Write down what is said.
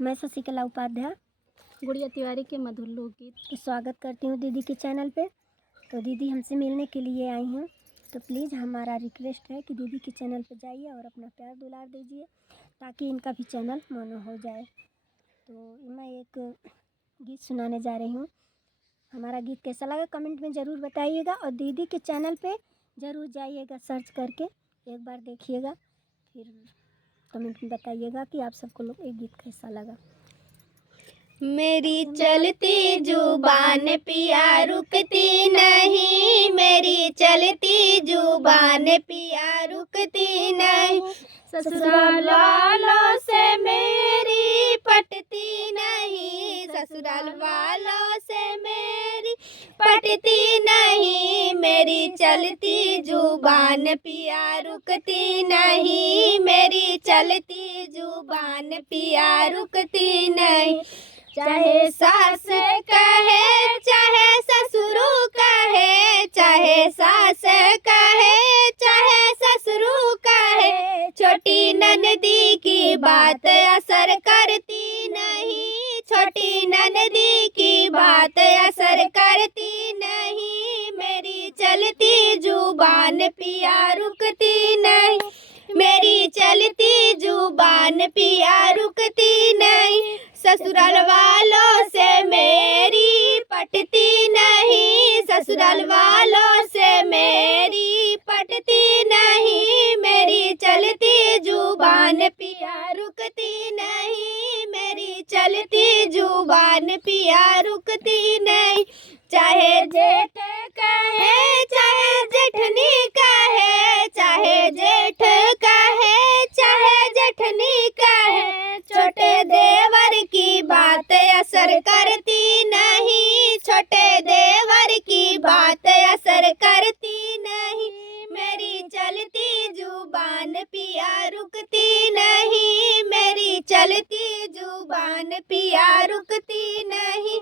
मैं शशिकला उपाध्याय गुड़िया तिवारी के मधुर लोकगीत स्वागत करती हूँ दीदी के चैनल पे। तो दीदी हमसे मिलने के लिए आई हैं, तो प्लीज़ हमारा रिक्वेस्ट है कि दीदी के चैनल पे जाइए और अपना प्यार दुलार दीजिए ताकि इनका भी चैनल मोनो हो जाए। तो मैं एक गीत सुनाने जा रही हूँ। हमारा गीत कैसा लगा कमेंट में ज़रूर बताइएगा और दीदी के चैनल पे ज़रूर जाइएगा, सर्च करके एक बार देखिएगा, फिर कमेंट में बताइएगा कि आप सबको लोग ये गीत कैसा लगा। मेरी चलती जुबान पिया रुकती नहीं, मेरी चलती जुबान पिया रुकती नहीं, ससुराल वालों से मेरी पटती नहीं, ससुराल वालों से मेरी पटती नहीं, मेरी चलती जुबान पिया रुकती नहीं, मेरी चलती जुबान पिया रुकती नहीं, चाहे सास कहे चाहे ससुरु कहे, चाहे सास कहे चाहे ससुरु कहे, छोटी ननदी की बात असर करती नहीं, छोटी ननदी की बात असर करती नहीं, मेरी चलती जुबान पिया रुकती नहीं, मेरी चलती जुबान पिया रुकती नहीं, ससुराल वालों से मेरी पटती नहीं, ससुराल वालों से मेरी पटती नहीं, मेरी चलती जुबान पिया रुकती नहीं, मेरी चलती जुबान पिया रुकती नहीं, चाहे जेठ कहे चाहे जेठनी कहे, चाहे जेठ कहे चाहे जेठनी कहे, छोटे देवर की बात असर करती नहीं, छोटे देवर की बात असर करती नहीं, मेरी चलती जुबान पिया रुकती नहीं, मेरी चलती जुबान पिया रुकती नहीं।